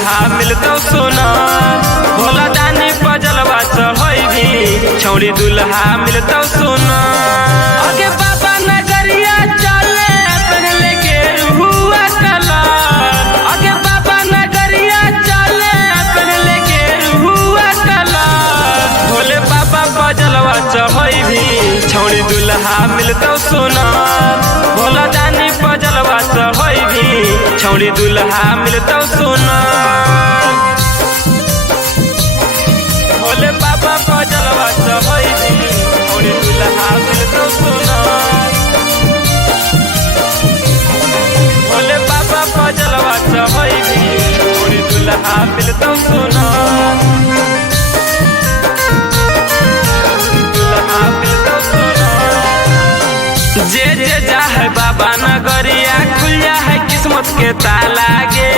दुल्हा मिलतो सोना भोला दानी पजलवा चढ़ैबी छौड़ी दुल्हा मिलतो सोना। आगे बाबा नगरिया चले पहले के रुआ कलर, आगे बाबा नगरिया चले पहले के रुआ कलर। भोले बाबा पजलवा चढ़ैबी छौड़ी दुल्हा मिलतो सोना भोला दानी पजलवा चढ़ैबी छौड़ी दुल्हा मिलतो सोना। भोले बाबा पजलवा चढ़ैबी छौड़ी दुल्हा मिलतो सोना। भोले बाबा पजलवा चढ़ैबी छौड़ी दुल्हा मिलतो सोना। दुल्हा मिलतो सोना। जे जे जा है बाबा नगरिया खुल जा है किस्मत के ताला गे।